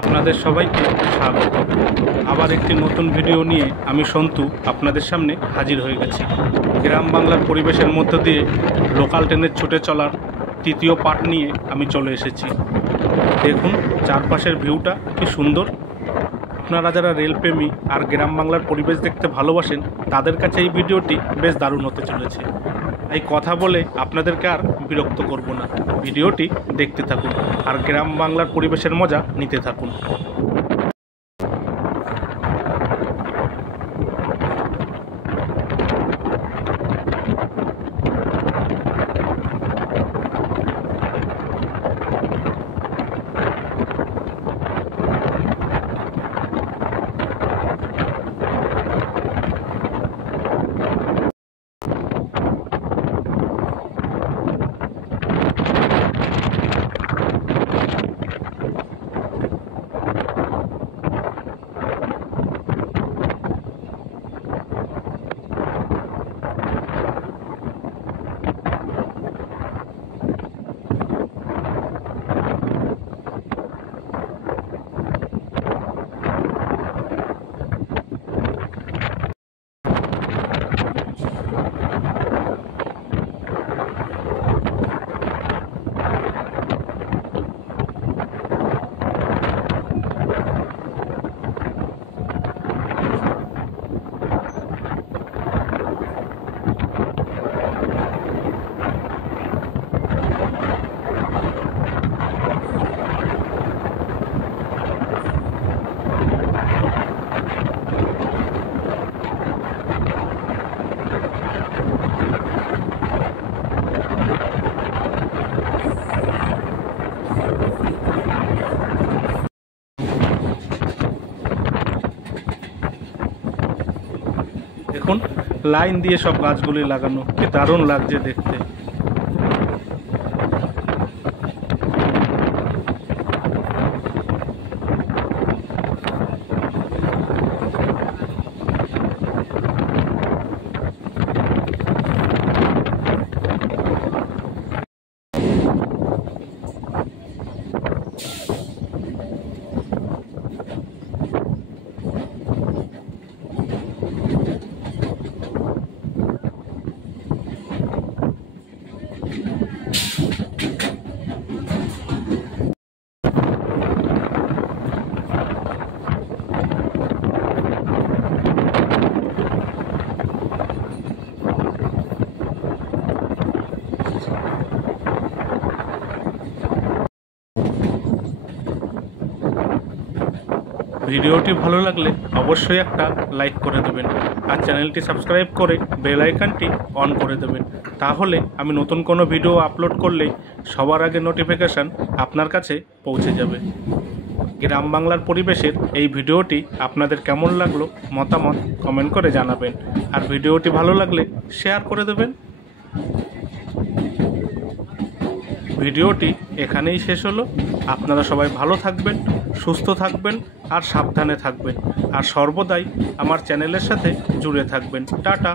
আপনাদের সবাইকে স্বাগত। আবার একটি নতুন ভিডিও নিয়ে আমি সন্তু আপনাদের সামনে হাজির হয়ে গেছি। গ্রাম বাংলার পরিবেশের মধ্য দিয়ে লোকাল ট্রেনের ছুটে চলার তৃতীয় পার্ট নিয়ে আমি চলে এসেছি। দেখুন চারপাশের ভিউটা কি সুন্দর। আপনারা যারা রেলপ্রেমী আর গ্রাম বাংলার পরিবেশ দেখতে ভালোবাসেন তাদের কাছে এই ভিডিওটি বেশ দারুণ হতে চলেছে। এই কথা বলে আপনাদেরকে আর বিরক্ত করব না, ভিডিওটি দেখতে থাকুন আর গ্রাম বাংলার পরিবেশের মজা নিতে থাকুন। দেখুন লাইন দিয়ে সব গাছগুলি লাগানো, কি দারুণ লাগছে দেখতে। ভিডিওটি ভালো লাগলে অবশ্যই একটা লাইক করে দেবেন আর চ্যানেলটি সাবস্ক্রাইব করে বেল আইকনটি অন করে দেবেন। তাহলে আমি নতুন কোনো ভিডিও আপলোড করলেই সবার আগে নোটিফিকেশান আপনার কাছে পৌঁছে যাবে। গ্রাম বাংলার পরিবেশের এই ভিডিওটি আপনাদের কেমন লাগলো মতামত কমেন্ট করে জানাবেন আর ভিডিওটি ভালো লাগলে শেয়ার করে দেবেন। ভিডিওটি এখানেই শেষ হলো। আপনারা সবাই ভালো থাকবেন, সুস্থ থাকবেন আর সাবধানে থাকবেন আর সর্বদাই আমার চ্যানেলের সাথে জুড়ে থাকবেন। টাটা।